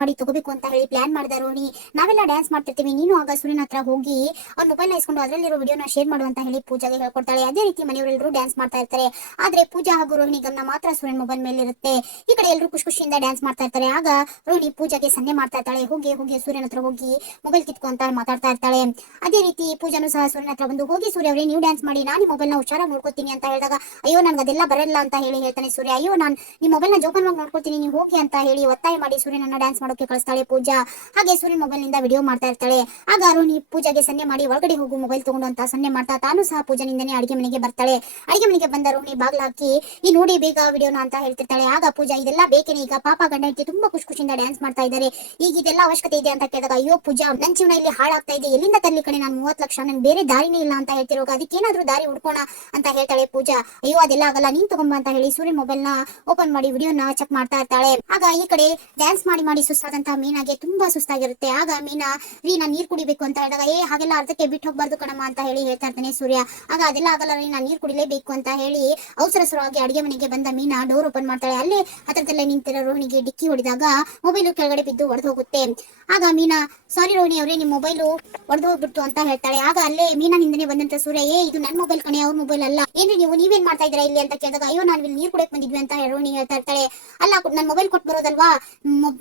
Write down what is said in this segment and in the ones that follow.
ಮಾಡಿ ತಗೋಬೇಕು ಅಂತ ಹೇಳಿ ಪ್ಲಾನ್ ಮಾಡಿದ ರೋಣಿ. ನಾವೆಲ್ಲ ಡ್ಯಾನ್ಸ್ ಮಾಡ್ತಿರ್ತೀವಿ. ನೀನು ಆಗ ಸೂರ್ಯನ ಹತ್ರ ಹೋಗಿ ಅವ್ನ ಮೊಬೈಲ್ ಇಸ್ಕೊಂಡು ಅದರಲ್ಲಿರೋ ವಿಡಿಯೋನ ಶೇರ್ ಮಾಡು ಅಂತ ಹೇಳಿ ಪೂಜಾಗೆ ಹೇಳ್ಕೊಡ್ತಾಳೆ. ಅದೇ ರೀತಿ ಮನೆಯವರೆಲ್ಲರೂ ಡ್ಯಾನ್ಸ್ ಮಾಡ್ತಾ ಇರ್ತಾರೆ. ಆದ್ರೆ ಪೂಜಾ ಹಾಗೂ ರೋಹಿಣಿ ಗಮನ ಮಾತ್ರ ಸೂರ್ಯನ ಮೊಬೈಲ್ ಮೇಲೆ ಇರುತ್ತೆ ಈ ಕಡೆ ಎಲ್ಲರೂ ಖುಷಿ ಖುಷಿಯಿಂದ ಡ್ಯಾನ್ಸ್ ಮಾಡ್ತಾ ಇರ್ತಾರೆ. ಆಗ ರೋಹಿಣಿ ಪೂಜಾಗೆ ಸನ್ನೆ ಮಾಡ್ತಾ ಇರ್ತಾಳೆ. ಹೋಗಿ ಹೋಗಿ ಸೂರ್ಯನ ಹತ್ರ ಹೋಗಿ ಮೊಬೈಲ್ ಕಿತ್ಕೊ ಅಂತ ಮಾತಾಡ್ತಾ ಇರ್ತಾಳೆ. ಅದೇ ರೀತಿ ಪೂಜಾನು ಸಹ ಸೂರ್ಯನ ಹತ್ರ ಬಂದು, ಹೋಗಿ ಸೂರ್ಯ ಅವರೇ, ನೀವು ಡ್ಯಾನ್ಸ್ ಮಾಡಿ, ನಾನು ಮೊಬೈಲ್ನ ಹುಷಾರ ನೋಡ್ಕೋತೀನಿ ಅಂತ ಹೇಳಿದಾಗ, ಅಯ್ಯೋ, ನನಗೆ ಅದೆಲ್ಲ ಬರಲ್ಲ ಅಂತ ಹೇಳಿ ಹೇಳ್ತಾನೆ ಸೂರ್ಯ. ಅಯ್ಯೋ, ನಾನು ನಿಮ್ಮ ಮೊಬೈಲ್ನ ಜೋಪಾನವಾಗಿ ನೋಡ್ಕೊತೀನಿ, ನೀವು ಹೋಗಿ ಅಂತ ಹೇಳಿ ಒತ್ತಾಯ ಮಾಡಿ ಸೂರ್ಯನನ್ನ ಡ್ಯಾನ್ಸ್ ಮಾಡೋಕೆ ಕಳಿಸ್ತಾಳೆ ಪೂಜಾ. ಹಾಗೆ ಸೂರ್ಯನ ಮೊಬೈಲ್ನಿಂದ ವಿಡಿಯೋ ಮಾಡ್ತಾ ಇರ್ತಾಳೆ. ಆಗ ಅರುಣಿ ಪೂಜಾಗೆ ಸನ್ನೆ ಮಾಡಿ ಒಳಗಡೆ ಹೋಗು ಮೊಬೈಲ್ ತಗೊಂಡು ಅಂತ ಸನ್ನೆ ಮಾಡ್ತಾ ತಾನು ಸಹ ಪೂಜಾನಿಂದನೇ ಅಡಿಗೆ ಮನೆಗೆ ಬರ್ತಾಳೆ. ಅಡಿಗೆ ಮನೆಗೆ ಬಂದ ಅರುಣಿ ಬಾಗ್ಲ ಹಾಕಿ ಈ ನೋಡಿ ಬೇಗ ವಿಡಿಯೋನ ಅಂತ ಹೇಳ್ತಿರ್ತಾಳೆ. ಆಗ ಪೂಜಾ, ಇದೆಲ್ಲ ಬೇಕೇನೆ, ಈಗ ಪಾಪ ಗಂಡ ಹೆಂಡತಿ ತುಂಬಾ ಖುಷಿ ಖುಷಿಯಿಂದ ಡ್ಯಾನ್ಸ್ ಮಾಡ್ತಾ ಇದ್ದಾರೆ. ಈಗ ಇದೆಲ್ಲ ಅವಶ್ಯಕತೆ ಇದೆ ಅಂತ ಕೇಳಿದಾಗ, ಅಯ್ಯೋ ಪೂಜಾ ನನ್ನ ಜೀವನ ಇಲ್ಲಿ ಹಾಳಾಗ್ತಾ ಇದೆ. ಎಲ್ಲಿಂದ ತರ್ಲಿ ಕಣೆ ನಾನು ಮೂವತ್ತು ಲಕ್ಷ? ನನ್ ಬೇರೆ ದಾರಿನೇ ಇಲ್ಲ ಅಂತ ಹೇಳ್ತಿರೋಗ, ಅದಕ್ಕೇನಾದ್ರೂ ದಾರಿ ಹುಡ್ಕೋಣ ಅಂತ ಹೇಳ್ತಾಳೆ ಪೂಜಾ. ಅಯ್ಯೋ, ಅದೆಲ್ಲ ಆಗಲ್ಲ, ನೀನ್ ತಗೊಂಬ ಅಂತ ಹೇಳಿ ಸೂರ್ಯ ಮೊಬೈಲ್ನ ಓಪನ್ ಮಾಡಿ ವಿಡಿಯೋನ ಚೆಕ್ ಮಾಡ್ತಾ ಇರ್ತಾಳೆ. ಆಗ ಈ ಕಡೆ ಡ್ಯಾನ್ಸ್ ಮಾಡಿ ಮಾಡಿ ಸುಸ್ತಾದಂತ ಮೀನಾಗೆ ತುಂಬಾ ಸುಸ್ತಾಗಿರುತ್ತೆ. ಆಗ ಮೀನಾ ರೀ ನಾನು ನೀರ್ ಕುಡಿಬೇಕು ಅಂತ ಹೇಳಿದಾಗ, ಏ, ಹಾಗೆಲ್ಲ ಅರ್ಧಕ್ಕೆ ಬಿಟ್ಟು ಹೋಗ್ಬಾರ್ದು ಕಣಮ್ಮ ಅಂತ ಹೇಳಿ ಹೇಳ್ತಾ ಇರ್ತಾನೆ ಸೂರ್ಯ. ಆಗ ಅದೆಲ್ಲ ಆಗಲ್ಲ ರೀ ನೀರ್ ಕುಡಿಲೇಬೇಕು ಅಂತ ಹೇಳಿ ಅವಸರ ಅವಸರವಾಗಿ ಅಡಿಗೆ ಮನೆಗೆ ಬಂದ ಮೀನಾ ಡೋರ್ ಓಪನ್ ಮಾಡ್ತಾಳೆ. ಅಲ್ಲೇ ಹತ್ರದಲ್ಲೇ ನಿಂತಿರೋ ರೋಹಿಣಿಗೆ ಡಿಕ್ಕಿ ಹೊಡೆದಾಗ ಮೊಬೈಲ್ ಕೆಳಗಡೆ ಬಿದ್ದು ಒಡೆದು ಹೋಗುತ್ತೆ ಆಗ ಮೀನಾ ಸಾರಿ ರೋಹಿಣಿ ಅವರೇ, ನಿಮ್ ಮೊಬೈಲ್ ಒಡೆದು ಹೋಗ್ಬಿಟ್ಟು ಅಂತ ಹೇಳ್ತಾಳೆ. ಆಗ ಅಲ್ಲೇ ಮೀನಾ ಹಿಂದನೆ ಬಂದಂತ ಸೂರ್ಯ, ಏ, ಇದು ನನ್ನ ಮೊಬೈಲ್ ಕಣೆ, ಅವ್ರ ಮೊಬೈಲ್ ಅಲ್ಲ. ಏನ್ರಿ ನೀವು ನೀವೇನ್ ಮಾಡ್ತಾ ಇದ್ದೀರಾ ಇಲ್ಲಿ? ಅಂತ ಕೇಳಿದಾಗ, ಅಯ್ಯೋ, ನಾನು ಇಲ್ಲಿ ನೀರ್ ಕುಡಿಯಕ್ ಬಂದಿದ್ವಿ ಅಂತ ರೋಹಿಣಿ ಹೇಳ್ತಾ ಇರ್ತಾಳೆ. ಅಲ್ಲ, ನನ್ ಮೊಬೈಲ್ ಕೊಟ್ಟು ಬರೋದಲ್ವಾ?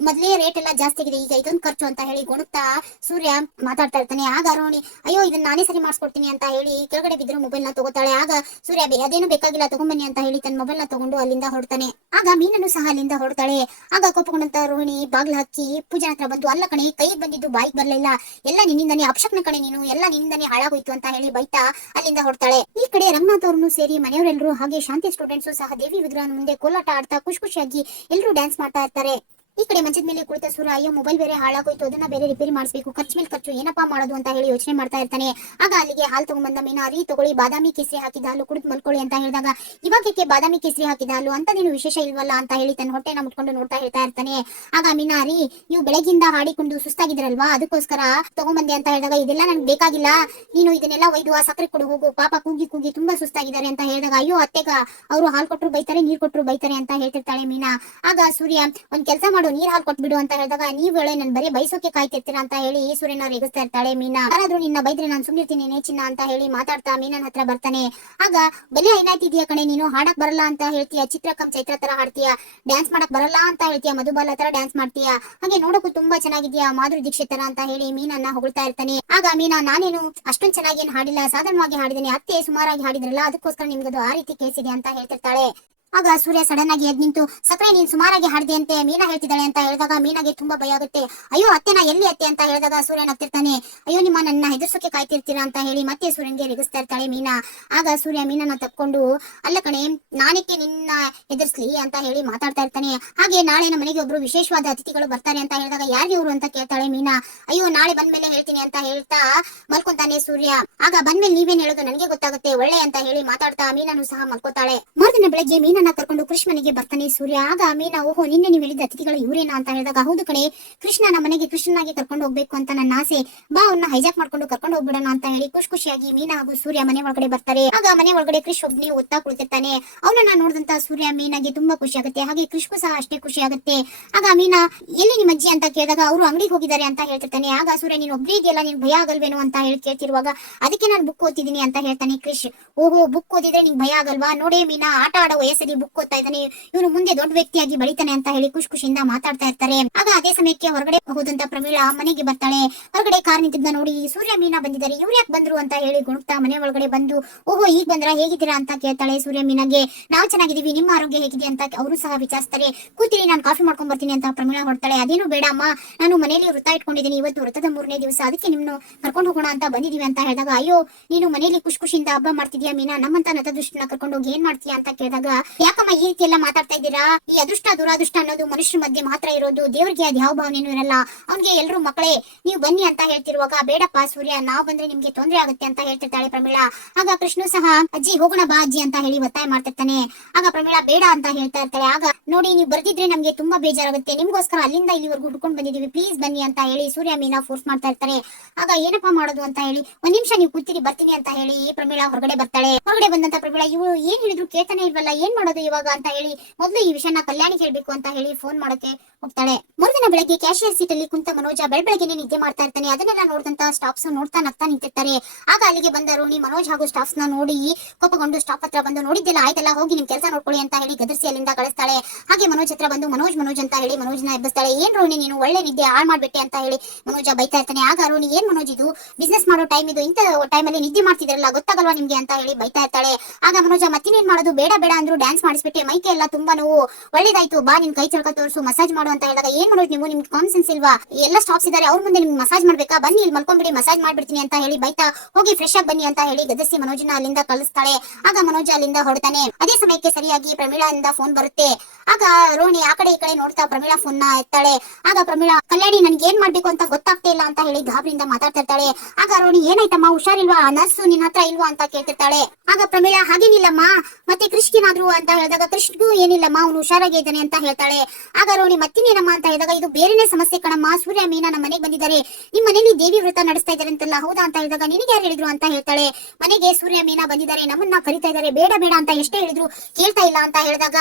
ಮೊದ್ಲೇ ರೇಟ್ ಎಲ್ಲ ಜಾಸ್ತಿ ಆಗಿದೆ. ಈಗ ಇದೊಂದು ಖರ್ಚು ಅಂತ ಹೇಳಿ ಗುಣುತ್ತಾ ಸೂರ್ಯ ಮಾತಾಡ್ತಾ ಇರ್ತಾನೆ. ಆಗ ರೋಹಿಣಿ ಅಯ್ಯೋ, ಇದನ್ನ ನಾನೇ ಸರಿ ಮಾಡಿಸ್ಕೊಡ್ತೀನಿ ಅಂತ ಹೇಳಿ ಕೆಳಗಡೆ ಬಿದ್ದರೂ ಮೊಬೈಲ್ನ ತಗೋತಾಳೆ. ಆಗ ಸೂರ್ಯ ಅದೇನು ಬೇಕಾಗಿಲ್ಲ ತಗೊಂಬನ್ನಿ ಅಂತ ಹೇಳಿ ತನ್ನ ಮೊಬೈಲ್ನ ತಗೊಂಡು ಅಲ್ಲಿಂದ ಹೊರಡ್ತಾನೆ. ಆಗ ಮೀನನ್ನು ಸಹ ಅಲ್ಲಿಂದ ಹೊರಡ್ತಾಳೆ. ಆಗ ಕೋಪಗೊಂಡಂತ ರೋಹಿಣಿ ಬಾಗ್ಲ ಹಾಕಿ ಪೂಜಾ ಹತ್ರ ಬಂದು, ಅಲ್ಲ ಕಣೆ ಕೈ ಬಂದಿದ್ದು ಬಾಯಿಗೆ ಬರ್ಲಿಲ್ಲ ಎಲ್ಲ ನಿನ್ನಿಂದನೇ, ಅಪಶಕ್ನ ಕಣೆ ನೀನು, ಎಲ್ಲ ನಿನ್ನಿಂದನೇ ಹಾಳಾಗೋಯ್ತು ಅಂತ ಹೇಳಿ ಬೈತಾ ಅಲ್ಲಿಂದ ಹೊರಡ್ತಾಳೆ. ಈ ಕಡೆ ರಂಗನಾಥ್ ಅವ್ರನ್ನು ಸೇರಿ ಮನೆಯವರೆಲ್ಲರೂ ಹಾಗೆ ಶಾಂತಿ ಸ್ಟೂಡೆಂಟ್ಸ್ ಸಹ ದೇವಿ ವಿಗ್ರಹನ ಮುಂದೆ ಕೋಲಾಟ ಆಡ್ತಾ ಖುಷಿ ಖುಷಿಯಾಗಿ ಎಲ್ಲರೂ ಡ್ಯಾನ್ಸ್ ಮಾಡ್ತಾ ಇರ್ತಾರೆ. ಈ ಕಡೆ ಮಂಚದ ಮೇಲೆ ಕುಳಿತ ಸೂರ್ಯ, ಅಯ್ಯೋ ಮೊಬೈಲ್ ಬೇರೆ ಹಾಳಾಗೋಯ್ತು, ಅದನ್ನ ಬೇರೆ ರಿಪೇರಿ ಮಾಡಿಸ್ಬೇಕು, ಖರ್ಚು ಮೇಲೆ ಖರ್ಚು ಏನಪ್ಪಾ ಮಾಡೋದು ಅಂತ ಹೇಳಿ ಯೋಚನೆ ಮಾಡ್ತಾ ಇರ್ತಾನೆ. ಆಗ ಅಲ್ಲಿಗೆ ಹಾಲು ತಗೊಂಡ್ಬಂದ ಮೀನಾ ರೀ ತಗೊಳ್ಳಿ, ಬಾದಾಮಿ ಕೇಸರಿ ಹಾಕಿದ ಹಾಲು ಕುಡಿದು ಮಲ್ಕೊಳ್ಳಿ ಅಂತ ಹೇಳಿದಾಗ ಇವಾಗಕ್ಕೆ ಬಾದಾಮಿ ಕೇಸರಿ ಹಾಕಿದ ಹಾಲು? ಅಂತ ನೀನು ವಿಶೇಷ ಇಲ್ವಲ್ಲ? ಅಂತ ಹೇಳಿ ತನ್ನ ಹೊಟ್ಟೆನ ಮುಟ್ಕೊಂಡು ನೋಡ್ತಾ ಹೇಳ್ತಾ ಇರ್ತಾನೆ. ಆಗ ಮೀನಾ ರೀ ನೀವು ಬೆಳಗಿಂದ ಹಾಡಿಕೊಂಡು ಸುಸ್ತಾಗಿದ್ರಲ್ವಾ ಅದಕ್ಕೋಸ್ಕರ ತಗೊಂಬಂದೆ ಅಂತ ಹೇಳಿದಾಗ, ಇದೆಲ್ಲ ನನ್ಗೆ ಬೇಕಾಗಿಲ್ಲ. ನೀನು ಇದನ್ನೆಲ್ಲ ಒಯ್ದು ಆ ಸಕ್ಕರೆ ಕೊಡು, ಹೋಗು. ಪಾಪ ಕೂಗಿ ಕೂಗಿ ತುಂಬಾ ಸುಸ್ತಾಗಿದ್ದಾರೆ ಅಂತ ಹೇಳಿದಾಗ, ಅಯ್ಯೋ, ಅತ್ತೆಗ, ಅವರು ಹಾಲು ಕೊಟ್ಟರು ಬೈತಾರೆ, ನೀರು ಕೊಟ್ಟರು ಬೈತಾರೆ ಅಂತ ಹೇಳ್ತಿರ್ತಾಳೆ ಮೀನಾ. ಆಗ ಸೂರ್ಯ, ಒಂದ್ ಕೆಲಸ ಮಾಡು ನೀರ್ ಹಾಲು ಕೊಟ್ಬಿಡು ಅಂತ ಹೇಳಿದಾಗ ನೀವ್ ಹೇಳಿ ನನ್ ಬರೀ ಬೈಸೋಕೆ ಕಾಯ್ತಿರ್ತೀರಾ ಅಂತ ಹೇಳಿ ಸೂರ್ಯನ ರೇಗಿಸ್ತಾ ಇರ್ತಾಳೆ, ಮೀನಾ. ಯಾರಾದ್ರೂ ನಿನ್ನ ಬೈದ್ರೆ ನಾನು ಸುಮ್ನಿರ್ತೀನಿ, ನೇ ಅಂತ ಹೇಳಿ ಮಾತಾಡ್ತಾ ಮೀನನ್ ಹತ್ರ ಬರ್ತಾನೆ. ಆಗ, ಬೆಲೆ ಏನಾಯ್ತಿದ್ಯಾ ಕಣೆ, ನೀನು ಹಾಡಕ್ ಬರಲ್ಲ ಅಂತ ಹೇಳ್ತೀಯ ಚಿತ್ರಕಂ ಚೈತ್ರ ತರ ಹಾಡ್ತೀಯ ಡ್ಯಾನ್ಸ್ ಮಾಡಕ್ ಬರಲ್ಲ ಅಂತ ಹೇಳ್ತೀಯ, ಮಧುಬಾಲ ತರ ಡ್ಯಾನ್ಸ್ ಮಾಡ್ತೀಯ. ಹಾಗೆ ನೋಡಕ್ಕೂ ತುಂಬಾ ಚೆನ್ನಾಗಿದ್ಯಾ, ಮಾಧುರಿ ದೀಕ್ಷಿತ್ ಅಂತ ಹೇಳಿ ಮೀನನ್ನ ಹೊಗಳ್ತಾ ಇರ್ತಾನೆ. ಆಗ ಮೀನಾ, ನಾನೇನು ಅಷ್ಟೊಂದ್ ಚೆನ್ನಾಗಿ ಏನ್ ಹಾಡಿಲ್ಲ, ಸಾಧಾರಣವಾಗಿ ಹಾಡಿದೀನಿ, ಅತ್ತೆ ಸುಮಾರಾಗಿ ಹಾಡಿದ್ರಲ್ಲ, ಅದಕ್ಕೋಸ್ಕರ ನಿಮ್ಗದು ಆ ರೀತಿ ಕೇಸಿದೆ ಅಂತ ಹೇಳ್ತಿರ್ತಾಳೆ. ಆಗ ಸೂರ್ಯ ಸಡನ್ ಆಗಿ ಎದ್ ನಿಂತು, ಸಕ್ರೆ, ನೀನ್ ಸುಮಾರಾಗಿ ಹಾಡಿದೆ ಅಂತೆ, ಮೀನಾ ಹೇಳ್ತಿದ್ದಾಳೆ ಅಂತ ಹೇಳಿದಾಗ ಮೀನಾಗೆ ತುಂಬಾ ಭಯ ಆಗುತ್ತೆ. ಅಯ್ಯೋ, ಅತ್ತೆನ ಎಲ್ಲಿ ಅತ್ತೆ? ಅಂತ ಹೇಳಿದಾಗ ಸೂರ್ಯ ನಗ್ತಿರ್ತಾನೆ. ಅಯ್ಯೋ, ನಿಮ್ಮ ನನ್ನ ಹೆದರ್ಸೋಕೆ ಕಾಯ್ತಿರ್ತೀರಾ? ಅಂತ ಹೇಳಿ ಮತ್ತೆ ಸೂರ್ಯನ್ಗೆ ರಿಗಿಸ್ತಾ ಇರ್ತಾಳೆ ಮೀನಾ. ಆಗ ಸೂರ್ಯ ಮೀನನ್ನ ತಕ್ಕೊಂಡು ಅಲ್ಲ ಕಣೆ, ನಾನಕ್ಕೆ ನಿನ್ನ ಎದುರಿಸ್ಲಿ ಅಂತ ಹೇಳಿ ಮಾತಾಡ್ತಾ ಇರ್ತಾನೆ. ಹಾಗೆ ನಾಳೆ ನಮ್ಮ ಮನೆಗೆ ಒಬ್ರು ವಿಶೇಷವಾದ ಅತಿಥಿಗಳು ಬರ್ತಾರೆ ಅಂತ ಹೇಳಿದಾಗ ಯಾರು ಇವರು ಅಂತ ಕೇಳ್ತಾಳೆ ಮೀನಾ. ಅಯ್ಯೋ, ನಾಳೆ ಬಂದ್ಮೇಲೆ ಹೇಳ್ತೀನಿ ಅಂತ ಹೇಳ್ತಾ ಮಲ್ಕೊಂತಾನೆ ಸೂರ್ಯ. ಆಗ ಬಂದ್ಮೇಲೆ ನೀವೇನ್ ಹೇಳೋದು ನನಗೆ ಗೊತ್ತಾಗುತ್ತೆ. ಒಳ್ಳೆ ಅಂತ ಹೇಳಿ ಮಾತಾಡ್ತಾ ಮೀನನ್ನು ಸಹ ಮಲ್ಕೋತಾಳೆ. ಮರುದಿನ ಬೆಳಗ್ಗೆ ಮೀನನ್ನ ಕರ್ಕೊಂಡು ಕೃಷ್ಣನಿಗೆ ಬರ್ತಾನೆ. ಸೂರ್ಯ, ಆಗ ಮೀನಾ ಓಹೋ, ನಿನ್ನೆ ನೀವು ಹೇಳಿದ ಅತಿಥಿಗಳು ಇವರೇನಾ ಅಂತ ಹೇಳಿದಾಗ, ಹೌದು ಕಣೆ, ಕೃಷ್ಣನ ಮನೆಗೆ ಕೃಷ್ಣನಾಗಿ ಕರ್ಕೊಂಡು ಹೋಗ್ಬೇಕು ಅಂತ ನನ್ನ ಆಸೆ. ಬಾ ಅವನ್ನ ಹೈಜಾಕ್ ಮಾಡ್ಕೊಂಡು ಕರ್ಕೊಂಡು ಹೋಗ್ಬಿಡೋಣ ಅಂತ ಹೇಳಿ ಖುಷಿ ಖುಷಿಯಾಗಿ ಮೀನಾ ಹಾಗೂ ಸೂರ್ಯ ಮನೆ ಒಳಗಡೆ ಬರ್ತಾರೆ. ಆಗ ಮನೆ ಒಳಗಡೆ ಕೃಷ್ ಒಬ್ಬನೇ ಓದ್ತಾ ಕುಳಿತಿರ್ತಾನೆ. ಅವನನ್ನ ನೋಡಿದಂತ ಸೂರ್ಯ ಮೀನಾಗಿ ತುಂಬಾ ಖುಷಿ ಆಗುತ್ತೆ ಹಾಗೆ ಕೃಷ್ಣಗೂ ಸಹ ಅಷ್ಟೇ ಖುಷಿ ಆಗುತ್ತೆ ಆಗ ಮೀನಾ, ಎಲ್ಲಿ ನಿಮ್ಮ ಅಜ್ಜಿ ಅಂತ ಕೇಳಿದಾಗ ಅವರು ಅಂಗಡಿಗೆ ಹೋಗಿದ್ದಾರೆ ಅಂತ ಹೇಳ್ತಿರ್ತಾನೆ. ಆಗ ಸೂರ್ಯ, ನೀನು ಒಬ್ಬರೇ ಇದೆಯಲ್ಲ, ನೀನ್ ಭಯ ಆಗಲ್ವೇನೋ ಅಂತ ಹೇಳಿ ಕೇಳ್ತಿರುವಾಗ, ಅದಕ್ಕೆ ನಾನು ಬುಕ್ ಓದ್ತಿದ್ದೀನಿ ಅಂತ ಹೇಳ್ತಾನೆ ಕೃಷ್. ಓಹೋ ಬುಕ್ ಓದಿದ್ರೆ ನಿಂಗೆ ಭಯ ಆಗಲ್ವಾ? ನೋಡೇ ಮೀನಾ, ಆಟ ಆಡೋ ವಯಸ್ಸಲ್ಲಿ ಬುಕ್ ಓದ್ತಾ ಇದ್ದಾನೆ. ಇವನು ಮುಂದೆ ದೊಡ್ಡ ವ್ಯಕ್ತಿಯಾಗಿ ಬೆಳಿತಾನೆ ಅಂತ ಹೇಳಿ ಖುಷಿ ಖುಷಿಯಿಂದ ಮಾತಾಡ್ತಾ ಇರ್ತಾರೆ. ಆಗ ಅದೇ ಸಮಯಕ್ಕೆ ಹೊರಗಡೆ ಹೋದಂತ ಪ್ರಮೀಳಾ ಮನೆಗೆ ಬರ್ತಾಳೆ. ಹೊರಗಡೆ ಕಾರ್ ನಿಂತಿದ್ದ ನೋಡಿ ಸೂರ್ಯ ಮೀನಾ ಬಂದಿದ್ದಾರೆ. ಇವ್ರು ಯಾಕೆ ಬಂದ್ರು ಅಂತ ಹೇಳಿ ಗುಣಗ್ತಾ ಮನೆ ಒಳಗಡೆ ಬಂದು, ಓಹೋ, ಈಗ ಬಂದ್ರ? ಹೇಗಿದ್ದೀರಾ? ಅಂತ ಕೇಳ್ತಾಳೆ ಸೂರ್ಯ ಮೀನಾಗೆ. ನಾವು ಚೆನ್ನಾಗಿದ್ದೀವಿ. ನಿಮ್ಮ ಆರೋಗ್ಯ ಹೇಗಿದೆ? ಅಂತ ಅವರು ಸಹ ವಿಚಾರಿಸ್ತಾರೆ. ಕೂತಿರಿ, ನಾನು ಕಾಫಿ ಮಾಡ್ಕೊಂಡ್ ಬರ್ತೀನಿ ಅಂತ ಪ್ರಮೀಳ ಹೊಡ್ತಾಳೆ ಅದೇನು ಬೇಡ ಅಮ್ಮ. ನಾನು ಮನೆಯಲ್ಲಿ ವೃತ್ತ ಇಟ್ಕೊಂಡಿದ್ದೀನಿ. ಇವತ್ತು ವೃತ್ತದ ಮೂರನೇ ದಿವಸ. ಅದಕ್ಕೆ ನಿಮ್ನು ಕರ್ಕೊಂಡು ಹೋಗೋಣ ಅಂತ ಬಂದಿದೀವಿ ಅಂತ ಹೇಳಿದಾಗ, ಅಯ್ಯೋ, ನೀನು ಮನೆಯಲ್ಲಿ ಖುಷಿ ಖುಷಿಯಿಂದ ಹಬ್ಬ ಮಾಡ್ತಿದ್ಯಾ ಮೀನಾ? ನಮ್ಮಂತ ನತದೃಷ್ಟನ ಕರ್ಕೊಂಡು ಹೋಗಿ ಏನ್ ಮಾಡ್ತೀಯಾ? ಅಂತ ಕೇಳಿದಾಗ ಯಾಕಮ್ಮ ಈ ರೀತಿ ಎಲ್ಲ ಮಾತಾಡ್ತಾ ಇದ್ದೀರಾ? ಈ ಅದೃಷ್ಟ, ದುರಾದೃಷ್ಟ ಅನ್ನೋದು ಮನುಷ್ಯರ ಮಧ್ಯೆ ಮಾತ್ರ ಇರೋದು, ದೇವ್ರಿಗೆ ಅದ್ ಯಾವ ಭಾವನೆನೂ ಇರಲ್ಲ. ಅವ್ನಿಗೆ ಎಲ್ರು ಮಕ್ಕಳೇ, ನೀವು ಬನ್ನಿ ಅಂತ ಹೇಳ್ತಿರುವಾಗ, ಬೇಡಪ್ಪ ಸೂರ್ಯ, ನಾವ್ ಬಂದ್ರೆ ನಿಮ್ಗೆ ತೊಂದ್ರೆ ಆಗುತ್ತೆ ಅಂತ ಹೇಳ್ತಿರ್ತಾಳೆ ಪ್ರಮೀಳಾ. ಆಗ ಕೃಷ್ಣ ಸಹ, ಅಜ್ಜಿ, ಹೋಗೋಣ ಬಾ ಅಜ್ಜಿ ಅಂತ ಹೇಳಿ ಒತ್ತಾಯ ಮಾಡ್ತಿರ್ತಾನೆ. ಆಗ ಪ್ರಮೀಳಾ ಬೇಡ ಅಂತ ಹೇಳ್ತಾ ಇರ್ತಾಳೆ. ಆಗ, ನೋಡಿ, ನೀವು ಬರ್ದಿದ್ರೆ ನಮ್ಗೆ ತುಂಬಾ ಬೇಜಾರಾಗುತ್ತೆ. ನಿಮ್ಗೋಸ್ಕರ ಅಲ್ಲಿಂದ ಇಲ್ಲಿವರೆಗೂ ಹುಡ್ಕೊಂಡು ಬಂದಿದೀವಿ ಪ್ಲೀಸ್ ಬನ್ನಿ ಅಂತ ಹೇಳಿ ಸೂರ್ಯ ಮೀನಾ ಫೋರ್ಸ್ ಮಾಡ್ತಾ ಇರ್ತಾರೆ ಆಗ ಏನಪ್ಪಾ ಮಾಡೋದು ಅಂತ ಹೇಳಿ, ಒಂದ್ ನಿಮಿಷ ನೀವು ಕೂತಿರಿ, ಬರ್ತೀನಿ ಅಂತ ಹೇಳಿ ಪ್ರಮೀಳಾ ಹೊರಗಡೆ ಬರ್ತಾಳೆ. ಹೊರಗಡೆ ಬಂದಂತ ಪ್ರಮೀಳಾ ಇವು ಏನ್ ಹೇಳಿದ್ರು ಕೇಳ್ತಾನೆ ಇಲ್ವಲ್ಲ, ಏನ್ ಮಾಡೋದು? ಮಾಡೋದು ಇವಾಗ ಅಂತ ಹೇಳಿ ಮೊದಲು ಈ ವಿಷಯನ ಕಲ್ಯಾಣಿ ಹೇಳ್ಬೇಕು ಅಂತ ಹೇಳಿ ಫೋನ್ ಮಾಡಕ್ಕೆ ಹೋಗ್ತಾಳೆ. ಮರುದಿನ ಬೆಳಗ್ಗೆ ಕ್ಯಾಶಿಯರ್ ಸೀಟ್ ಅಲ್ಲಿ ಕುಂತ ಮನೋಜ ಬೆಳಬೆಳಗ್ಗೆನೆ ನಿದ್ದೆ ಮಾಡ್ತಾ ಇರ್ತಾನೆ. ಅದನ್ನೆಲ್ಲ ನೋಡಿದಂತ ಸ್ಟಾಫ್ಸ್ ನೋಡ್ತಾ ನಗ್ತಾ ನಿಂತಿರ್ತಾರೆ. ಆಗ ಅಲ್ಲಿಗೆ ಬಂದ ರೋಣಿ, ಮನೋಜ್ ಹಾಗೂ ಸ್ಟಾಫ್ಸ್ನ ನೋಡಿ ಕೋಪಗೊಂಡು ಸ್ಟಾಫ್ ಹತ್ರ ಬಂದು, ನೋಡಿದ್ದಿಲ್ಲ ಆಯ್ತಲ್ಲ, ಹೋಗಿ ನಿಮ್ ಕೆಲಸ ನೋಡ್ಕೊಳ್ಳಿ ಅಂತ ಹೇಳಿ ಗದರ್ಸಿ ಅಲ್ಲಿಂದ ಕಳಿಸ್ತಾಳೆ. ಹಾಗೆ ಮನೋಜ್ ಹತ್ರ ಬಂದು, ಮನೋಜ್ ಮನೋಜ್ ಅಂತ ಹೇಳಿ ಮನೋಜ್ನ ಎಬ್ಬಿಸ್ತಾಳೆ. ಏನ್ ರೋಣಿ, ನೀನು ಒಳ್ಳೆ ನಿದ್ದೆ ಹಾಳು ಮಾಡ್ಬಿಟ್ಟೆ ಅಂತ ಹೇಳಿ ಮನೋಜ ಬೈತಾ ಇರ್ತಾನೆ. ಆಗ ರೋಣಿ, ಏನ್ ಮನೋಜ್ ಇದು? ಬಿಸ್ನೆಸ್ ಮಾಡೋ ಟೈಮ್ ಇದು. ಇಂಥ ಅಲ್ಲಿ ನಿದ್ದೆ ಮಾಡ್ತಿದ್ರಲ್ಲ ಗೊತ್ತಾಗಲ್ವಾ ನಿಮ್ಗೆ? ಅಂತ ಹೇಳಿ ಬೈತಾ ಇರ್ತಾಳೆ. ಆಗ ಮನೋಜ ಮತ್ತಿನೇನ್ ಮಾಡೋದು? ಬೇಡ ಬೇಡ ಅಂದ್ರು ಡ್ಯಾನ್ಸ್ ಮಾಡಿಸ್ಬಿಟ್ಟೆ, ಮೈಕೆ ಎಲ್ಲ ತುಂಬಾ ನೋವು. ಒಳ್ಳೇದಾಯ್ತು, ಬಾ, ನಿನ್ ಕೈ ಚಳಕ ತೋರಿಸು ಮಸಾಜ್ ಮಾಡು ಅಂತ ಹೇಳಿದಾಗ ಏನ್ ಮಾಡೋದು ನೀವು? ನಿಮ್ಗೆ ಕಾಮನ್ ಸೆನ್ಸ್ ಇಲ್ವಾ? ಎಲ್ಲ ಸ್ಟಾಪ್ಸ್ ಇದಾರೆ, ಅವ್ರ ಮುಂದೆ ನಿಮ್ಗೆ ಮಸಾಜ್ ಮಾಡ್ಬೇಕಾ? ಬನ್ನಿ, ಇಲ್ಲಿ ಮಲ್ಕೊಂಡ್ಬಿಡಿ ಮಸಾಜ್ ಮಾಡ್ಬಿಡ್ತೀನಿ ಅಂತ ಹೇಳಿ ಬೈತಾ ಹೋಗಿ ಫ್ರೆಶ್ ಆಗಿ ಬನ್ನಿ ಅಂತ ಹೇಳಿ ಗದಸಿ ಮನೋಜನ ಅಲ್ಲಿಂದ ಕಳಿಸ್ತಾಳೆ. ಆಗ ಮನೋಜ ಅಲ್ಲಿಂದ ಹೊರಡ್ತಾನೆ. ಅದೇ ಸಮಯಕ್ಕೆ ಸರಿಯಾಗಿ ಪ್ರಮೀಳಾ ಇಂದ ಫೋನ್ ಬರುತ್ತೆ. ಆಗ ರೋಣಿ ಆ ಕಡೆ ಈ ಕಡೆ ನೋಡ್ತಾ ಪ್ರಮೀಳಾ ಫೋನ್ನ ಎತ್ತಾಳೆ. ಆಗ ಪ್ರಮೀಳಾ, ಕಲ್ಯಾಣಿ, ನನ್ಗೆ ಏನ್ ಮಾಡ್ಬೇಕು ಅಂತ ಗೊತ್ತಾಗ್ತಾ ಇಲ್ಲ ಅಂತ ಹೇಳಿ ಗಾಬರಿಯಿಂದ ಮಾತಾಡ್ತಾ ಇರ್ತಾಳೆ. ಆಗ ರೋಣಿ, ಏನಾಯ್ತಮ್ಮ, ಹುಷಾರಿಲ್ವಾ? ನರ್ಸ್ ನಿನ್ನ ಹತ್ರ ಇಲ್ವಾ? ಅಂತ ಕೇಳ್ತಿರ್ತಾಳೆ. ಆಗ ಪ್ರಮೀಳಾ, ಹಾಗೇನಿಲ್ಲಮ್ಮ, ಮತ್ತೆ ಕೃಷ್ಣೇನಾದ್ರು ಅಂತ ಹೇಳಿದಾಗ, ಕೃಷ್ಣಗೂ ಏನಿಲ್ಲಮ್ಮ ಅವನು ಹುಷಾರಾಗಿದ್ದಾನೆ ಅಂತ ಹೇಳ್ತಾಳೆ. ಆಗ ರೋಣಿ ಮತ್ತಿನೇನಮ್ಮ ಅಂತ ಹೇಳಿದಾಗ, ಇದು ಬೇರೆನೇ ಸಮಸ್ಯೆ ಕಣಮ್ಮ. ಸೂರ್ಯ, ಮೀನಾ ನಮ್ಮ ಮನೆಗೆ ಬಂದಿದ್ದಾರೆ. ನಿಮ್ಮ ಮನೇಲಿ ದೇವಿ ವ್ರತ ನಡೆಸ್ತಾ ಇದ್ದಾರೆ ಅಂತಲ್ಲ, ಹೌದಾ ಅಂತ ಹೇಳಿದಾಗ, ನಿನಗೆ ಯಾರು ಹೇಳಿದ್ರು? ಅಂತ ಹೇಳ್ತಾಳೆ. ಮನೆಗೆ ಸೂರ್ಯ, ಮೀನಾ ಬಂದಿದ್ದಾರೆ. ನಮ್ಮನ್ನ ಕರಿತಾ ಇದ್ದಾರೆ. ಬೇಡ ಬೇಡ ಅಂತ ಎಷ್ಟೇ ಹೇಳಿದ್ರು ಕೇಳ್ತಾ ಇಲ್ಲ ಅಂತ ಹೇಳಿದಾಗ,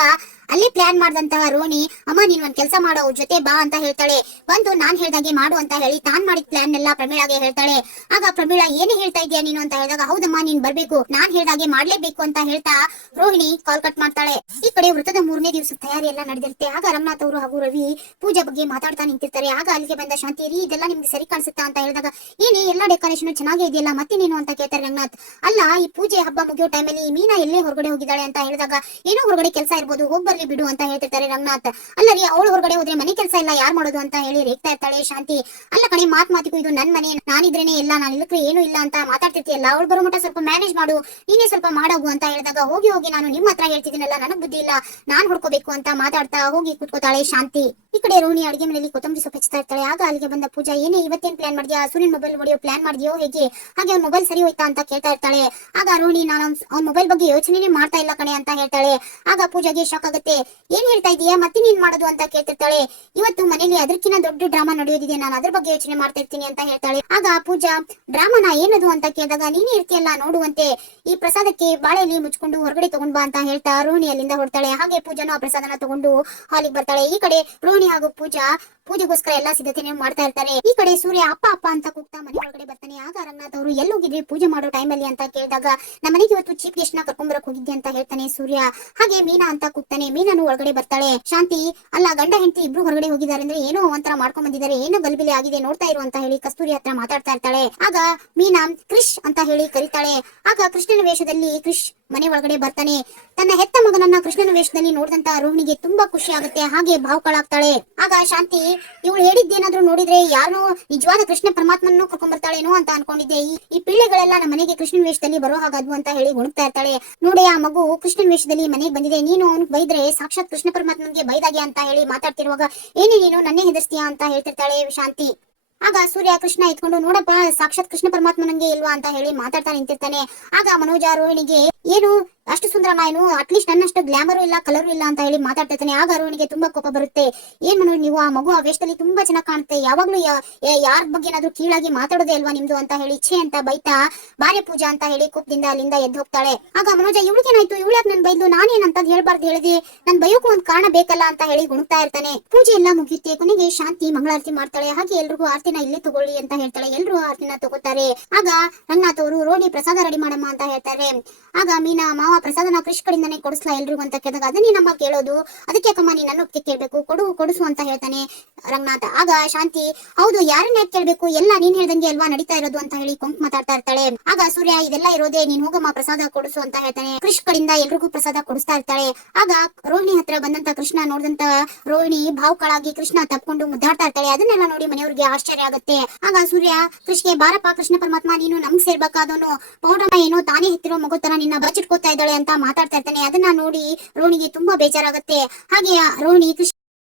ಅಲ್ಲಿ ಪ್ಲಾನ್ ಮಾಡಿದಂತಹ ರೋಣಿ, ಅಮ್ಮ, ನೀನ್ ಒಂದ್ ಕೆಲಸ ಮಾಡೋ ಜೊತೆ ಬಾ ಅಂತ ಹೇಳ್ತಾಳೆ. ಬಂದು ನಾನ್ ಹೇಳ್ದಾಗೆ ಮಾಡು ಅಂತ ಹೇಳಿ, ತಾನ್ ಮಾಡಿದ ಪ್ಲಾನ್ ಎಲ್ಲ ಪ್ರಮೀಳಾಗೆ ಹೇಳ್ತಾಳೆ. ಆಗ ಪ್ರಮೀಳಾ, ಏನೇ ಹೇಳ್ತಾ ಇದೀಯ ನೀನು? ಅಂತ ಹೇಳಿದಾಗ, ಹೌದಮ್ಮ, ನೀನ್ ಬರ್ಬೇಕು. ನಾನ್ ಹೇಳ್ದಾಗೆ ಮಾಡ್ಲೇಬೇಕು ಅಂತ ಹೇಳ್ತಾ ರೋಹಿಣಿ ಕಾಲ್ ಕಟ್ ಮಾಡ್ತಾಳೆ ಈ ಕಡೆ ವೃತ್ತದ ಮೂರನೇ ದಿವಸ ತಯಾರಿ ಎಲ್ಲ ನಡೆದಿರುತ್ತೆ. ಆಗ ರಂಗನಾಥ್ ಅವರು ಹಾಗೂ ರವಿ ಪೂಜೆ ಬಗ್ಗೆ ಮಾತಾಡ್ತಾ ನಿಂತಿರ್ತಾರೆ. ಆಗ ಅಲ್ಲಿಗೆ ಬಂದ ಶಾಂತಿ ರೀ ಇದೆಲ್ಲ ನಿಮ್ಗೆ ಸರಿ ಕಾಣಿಸುತ್ತಾ? ಅಂತ ಹೇಳಿದಾಗ, ಏನೇ, ಎಲ್ಲ ಡೆಕೋರೇಷನ್ ಚೆನ್ನಾಗೇ ಇದೆಯಲ್ಲ ಮತ್ತೆ ನೀನು ಅಂತ ಕೇಳ್ತಾರೆ ರಂಗನಾಥ್. ಅಲ್ಲ, ಈ ಪೂಜೆ ಹಬ್ಬ ಮುಗಿಯೋ ಟೈಮಲ್ಲಿ ಮೀನಾ ಎಲ್ಲೇ ಹೊರಗಡೆ ಹೋಗಿದ್ದಾಳೆ? ಅಂತ ಹೇಳಿದಾಗ, ಏನೋ ಹೊರಗಡೆ ಕೆಲಸ ಇರ್ಬೋದು ಹೋಗ್ಬರ್ಲಿ ಬಿಡು, ಅಂತ ಹೇಳ್ತಿರ್ತಾರೆ ರಂಗನಾಥ್. ಅಲ್ಲ ರೀ, ಅವಳು ಹೊರಗಡೆ ಹೋದ್ರೆ ಮನೆ ಕೆಲಸ ಇಲ್ಲ, ಯಾರ್ ಮಾಡೋದು? ಅಂತ ಹೇಳಿ ರೇಗ್ತಾ ಇರ್ತಾಳೆ ಶಾಂತಿ. ಅಲ್ಲ ಕಣೆ, ಮಾತ್ ಮಾತಿಗೂ ಇದು ನನ್ನ ಮನೆ, ನಾನಿದ್ರೇನೆ ಇಲ್ಲ, ನಾನು ಇಲ್ಲಕ್ರೆ ಏನು ಇಲ್ಲ ಅಂತ ಮಾತಾಡ್ತಿರ್ತೀಯಲ್ಲ, ಅವಳು ಬರೋ ಮಟ್ಟ ಸ್ವಲ್ಪ ಮ್ಯಾನೇಜ್ ಮಾಡು, ನೀನೇ ಸ್ವಲ್ಪ ಮಾಡಾಗು ಅಂತ ಹೇಳಿದಾಗ, ಹೋಗಿ ಹೋಗಿ ನಾನು ನಿಮ್ಮ ಹತ್ರ ಹೇಳ್ತಿದ್ದೀನಲ್ಲ ನನಗ್ ಬುದ್ಧಿ ಇಲ್ಲ. ನಾನ್ ಹುಡ್ಕೋಬೇಕು ಅಂತ ಮಾತಾಡ್ತಾ ಹೋಗಿ ಕೂತ್ಕೋತಾಳೆ ಶಾಂತಿ. ಈ ಕಡೆ ರೋಹಿಣಿ ಅಡಿಗೆ ಮನೆಯಲ್ಲಿ ಕೊತ್ತಂಬರಿ ಸೊಪ್ಪು ಹೆಚ್ಚಾ ಇರ್ತಾಳೆ. ಆಗ ಅಲ್ಲಿಗೆ ಬಂದ ಪೂಜಾ, ಏನೇ ಇವತ್ತೇನ್ ಪ್ಲಾನ್ ಮಾಡಿದ್ಯಾ? ಸೂರ್ಯನ್ ಮೊಬೈಲ್ ಹೊಡೆಯೋ ಪ್ಲಾನ್ ಮಾಡಿದ್ಯೋ? ಹೇಗೆ? ಹಾಗೆ ಅವ್ನ ಮೊಬೈಲ್ ಸರಿ ಹೋಯ್ತಾ ಅಂತ ಕೇಳ್ತಾ ಇರ್ತಾಳೆ. ಆಗ ರೋಹಿಣಿ, ನಾನು ಅವ್ನ ಮೊಬೈಲ್ ಬಗ್ಗೆ ಯೋಚನೆನೇ ಮಾಡ್ತಾ ಇಲ್ಲ ಕಣೆ ಅಂತ ಹೇಳ್ತಾಳೆ. ಆಗ ಪೂಜಾಗೆ ಶಾಕ್ ಆಗುತ್ತೆ. ಏನ್ ಹೇಳ್ತಾ ಇದೀಯಾ ಮತ್ತೆ ನೀನ್ ಮಾಡೋದು ಅಂತ ಕೇಳ್ತಿರ್ತಾಳೆ. ಇವತ್ತು ಮನೇಲಿ ಅದಕ್ಕಿಂತ ದೊಡ್ಡ ಡ್ರಾಮಾ ನಡೆಯೋದಿದೆ. ನಾನು ಅದ್ರ ಬಗ್ಗೆ ಯೋಚನೆ ಮಾಡ್ತಾ ಇರ್ತೀನಿ ಅಂತ ಹೇಳ್ತಾಳೆ. ಆಗ ಪೂಜಾ, ಡ್ರಾಮಾನ ಏನದು? ಅಂತ ಕೇಳಿದಾಗ, ನೀನೇ ಇರ್ತೀಯಲ್ಲ ನೋಡುವಂತೆ ಈ ಪ್ರಸಾದಕ್ಕೆ ಬಾಳೆಲಿ ಮುಚ್ಕೊಂಡು ಹೊರಗಡೆ ತಗೊಂಡ್ ಬಾ ಅಂತ ಹೇಳ್ತಾ ರೋಹಿಣಿ ಅಲ್ಲಿಂದ ಹೊರಡ್ತಾಳೆ. ಹಾಗೆ ಪೂಜಾನು ಆ ಪ್ರಸಾದನ ತಗೊಂಡು ಹಾಲಿಗೆ ಬರ್ತಾಳೆ. ಈ ಕಡೆ ರೋಹಿಣಿ ಹಾಗೂ ಪೂಜಾ ಪೂಜೆಗೋಸ್ಕರ ಎಲ್ಲಾ ಸಿದ್ಧತೆನೆ ಮಾಡ್ತಾ ಇರ್ತಾರೆ. ಈ ಕಡೆ ಸೂರ್ಯ ಅಪ್ಪ ಅಪ್ಪ ಅಂತ ಕೂಗ್ತಾ ಮನೆ ಒಳಗಡೆ ಬರ್ತಾನೆ. ಆಗ ಅರಂಗನಾಥ್ ಅವರು ಎಲ್ಲಿ ಹೋಗಿದ್ರಿ? ಪೂಜೆ ಮಾಡೋ ಟೈಮ್ ಅಲ್ಲಿ ಅಂತ ಕೇಳಿದಾಗ, ನಮ್ಮ ಮನೆಗೆ ಇವತ್ತು ಚೀಫ್ ಗೆಸ್ಟ್ನ ಕರ್ಕೊಂಬರಕ್ ಹೋಗಿದ್ದೆ ಅಂತ ಹೇಳ್ತಾನೆ ಸೂರ್ಯ. ಹಾಗೆ ಮೀನಾ ಅಂತ ಕೂಗ್ತಾನೆ. ಮೀನಾನು ಒಳಗಡೆ ಬರ್ತಾಳೆ. ಶಾಂತಿ, ಅಲ್ಲ, ಗಂಡ, ಹೆಂಡತಿ ಇಬ್ರು ಹೊರಗಡೆ ಹೋಗಿದ್ದಾರೆ ಅಂದ್ರೆ ಏನೋ ಒಂಥರ ಮಾಡ್ಕೊಂಡ್ ಬಂದಿದ್ದಾರೆ. ಏನೋ ಗಲ್ಬಿಲೆ ಆಗಿದೆ, ನೋಡ್ತಾ ಇರು ಅಂತ ಹೇಳಿ ಕಸ್ತೂರಿ ಹತ್ರ ಮಾತಾಡ್ತಾ ಇರ್ತಾಳೆ. ಆಗ ಮೀನಾ, ಕ್ರಿಶ್ ಅಂತ ಹೇಳಿ ಕರೀತಾಳೆ. ಆಗ ಕೃಷ್ಣನ ವೇಷದಲ್ಲಿ ಕ್ರಿಶ್ ಮನೆ ಒಳಗಡೆ ಬರ್ತಾನೆ. ತನ್ನ ಹೆತ್ತ ಮಗನನ್ನ ಕೃಷ್ಣನ ವೇಷದಲ್ಲಿ ನೋಡಿದಂತ ರೋಹಿಣಿಗೆ ತುಂಬಾ ಖುಷಿ ಆಗುತ್ತೆ. ಹಾಗೆ ಭಾವುಕಳಾಗ್ತಾಳೆ. ಆಗ ಶಾಂತಿ ಇವಳು ಹೇಳಿದ್ದೇನಾದ್ರೂ ನೋಡಿದ್ರೆ ಯಾರು ನಿಜವಾದ ಕೃಷ್ಣ ಪರಮಾತ್ಮನ್ನು ಕರ್ಕೊಂಡ್ ಬರ್ತಾಳೇನೋ ಅಂತ ಅನ್ಕೊಂಡಿದ್ದೆ. ಈ ಪಿಳ್ಳೆಗಳೆಲ್ಲ ನಮ್ಮ ಮನೆಗೆ ಕೃಷ್ಣನ ವೇಷದಲ್ಲಿ ಬರೋ ಹಾಗಾದ್ವು ಅಂತ ಹೇಳಿ ಗುಣಗ್ತಾ ಇರ್ತಾಳೆ. ನೋಡಿ, ಆ ಮಗು ಕೃಷ್ಣನ ವೇಷದಲ್ಲಿ ಮನೆಗೆ ಬಂದಿದೆ. ನೀನು ಅವ್ನಿಗೆ ಬೈದ್ರೆ ಸಾಕ್ಷಾತ್ ಕೃಷ್ಣ ಪರಮಾತ್ಮನ್ಗೆ ಬೈದಾಗೆ ಅಂತ ಹೇಳಿ ಮಾತಾಡ್ತಿರುವಾಗ ಏನೇ ನೀನು ನನ್ನೇ ಹೆದರ್ಸ್ತೀಯಾ ಅಂತ ಹೇಳ್ತಿರ್ತಾಳೆ ಶಾಂತಿ. ಆಗ ಸೂರ್ಯ ಕೃಷ್ಣ ಇತ್ಕೊಂಡು ನೋಡಪ್ಪ, ಸಾಕ್ಷಾತ್ ಕೃಷ್ಣ ಪರಮಾತ್ಮ ನಂಗೆ ಇಲ್ವಾ ಅಂತ ಹೇಳಿ ಮಾತಾಡ್ತಾ ನಿಂತಿರ್ತಾನೆ. ಆಗ ಮನೋಜ ರೋಹಿಣಿಗೆ ಏನು? ಅಷ್ಟು ಸುಂದರ ಏನು ಅಟ್ಲೀಸ್ಟ್ ನನ್ನಷ್ಟು ಗ್ಲಾಮರು ಇಲ್ಲ ಕಲರು ಇಲ್ಲ ಅಂತ ಹೇಳಿ ಮಾತಾಡ್ತಿರ್ತಾನೆ ಆಗ ಅರುಣಿಗೆ ತುಂಬಾ ಕೋಪ ಬರುತ್ತೆ. ಏನ್ ಮನೋಜ್ ನೀವು ಆ ಮಗು ಆ ವೇಷದಲ್ಲಿ ತುಂಬಾ ಚೆನ್ನಾಗಿ ಕಾಣುತ್ತೆ. ಯಾವಾಗ್ಲೂ ಯಾರ ಬಗ್ಗೆ ಏನಾದ್ರೂ ಕೀಳಾಗಿ ಮಾತಾಡೋದೇ ಅಲ್ವಾ ನಿಮ್ದು ಅಂತ ಹೇಳಿ ಇಚ್ಛೆ ಅಂತ ಬೈತಾ ಬಾರ್ಯ ಪೂಜಾ ಅಂತ ಹೇಳಿ ಕೋಪದಿಂದ ಅಲ್ಲಿಂದ ಎದ್ದು ಹೋಗ್ತಾಳೆ. ಆಗ ಮನೋಜ, ಇವಳಿಗೇನಾಯ್ತು? ಇವಳ್ಯಾಕ್ ನನ್ ಬೈದು ನಾನೇನಂತ ಹೇಳ್ಬಾರ್ದು ಹೇಳಿದೆ. ನನ್ ಬಯೋಕು ಒಂದ್ ಕಾರಣ ಬೇಕಲ್ಲ? ಅಂತ ಹೇಳಿ ಗುಣಗ್ತಾ ಇರ್ತಾನೆ. ಪೂಜೆ ಎಲ್ಲ ಮುಗಿಯುತ್ತೆ ಕೊನೆಗೆ ಶಾಂತಿ, ಮಂಗಳಾರತಿ ಮಾಡ್ತಾಳೆ. ಹಾಗೆ ಎಲ್ರಿಗೂ ಆರ್ತಿನ ಇಲ್ಲೇ ತಗೊಳ್ಳಿ ಅಂತ ಹೇಳ್ತಾಳೆ. ಎಲ್ರು ಆರ್ತಿನ ತಗೋತಾರೆ. ಆಗ ರಂಗನಾಥ್ ಅವರು, ರೋಣಿ ಪ್ರಸಾದ ರೆಡಿ ಮಾಡಮ್ಮ ಅಂತ ಹೇಳ್ತಾರೆ. ಆಗ ಮೀನಾ ಮಾವ ಪ್ರಸಾದನ ಕೃಷ್ ಕಡೆಯಿಂದಾನೆ ಕೊಡಿಸ್ಲಾ ಎಲ್ರಿಗೂ ಅಂತ ಕೇಳಿದಾಗ ಅದನ್ನೇ ನಮ್ಮ ಕೇಳೋದು. ಅದಕ್ಕೆ ಅಕ್ಕಮ್ಮ ನೀನ್ ನನ್ನ ಒಪ್ಪಿಗೆ ಕೇಳ್ಬೇಕು. ಕೊಡು, ಕೊಡಿಸು ಅಂತ ಹೇಳ್ತಾನೆ ರಂಗನಾಥ. ಆಗ ಶಾಂತಿ, ಹೌದು, ಯಾರನ್ನ ಕೇಳ್ಬೇಕು? ಎಲ್ಲ ನೀನ್ ಹೇಳ್ದಂಗೆ ಅಲ್ವಾ ನಡೀತಾ ಇರೋದು? ಅಂತ ಹೇಳಿ ಕೊಂಕ್ ಮಾತಾಡ್ತಾ ಇರ್ತಾಳೆ. ಆಗ ಸೂರ್ಯ, ಇದೆಲ್ಲ ಇರೋದೇ, ನೀನ್ ಹೋಗಮ್ಮ ಪ್ರಸಾದ ಕೊಡಿಸು ಅಂತ ಹೇಳ್ತಾನೆ. ಕೃಷ್ ಕಡೆಯಿಂದ ಎಲ್ರಿಗೂ ಪ್ರಸಾದ ಕೊಡಿಸ್ತಾ ಇರ್ತಾಳೆ. ಆಗ ರೋಹಿಣಿ ಹತ್ರ ಬಂದಂತ ಕೃಷ್ಣ ನೋಡಿದಂತ ರೋಹಿಣಿ ಭಾವುಕಳಾಗಿ ಕೃಷ್ಣ ತಪ್ಕೊಂಡು ಮುದ್ದಾಡ್ತಾ ಇರ್ತಾಳೆ. ಅದನ್ನೆಲ್ಲ ನೋಡಿ ಮನೆಯವ್ರಿಗೆ ಆಶ್ಚರ್ಯ ಆಗುತ್ತೆ. ಆಗ ಸೂರ್ಯ ಕೃಷ್ಣಗೆ ಬಾರಪ್ಪ, ಕೃಷ್ಣ ಪರಮಾತ್ಮ, ನೀನು ನಮ್ಗ್ ಸೇರ್ಬೇಕಾದವನು. ಪೌಡಮ್ಮ ಏನೋ ತಾನೇ ಹತ್ತಿರೋ ಮಗು ತರ ನಿನ್ನ ಬಚ್ಚಿಟ್ಕೋತಾ ಇದ್ದಾಳೆ ಅಂತ ಮಾತಾಡ್ತಾ ಇರ್ತಾನೆ. ಅದನ್ನ ನೋಡಿ ರೋಣಿಗೆ ತುಂಬಾ ಬೇಜಾರಾಗುತ್ತೆ. ಹಾಗೆ ರೋಣಿ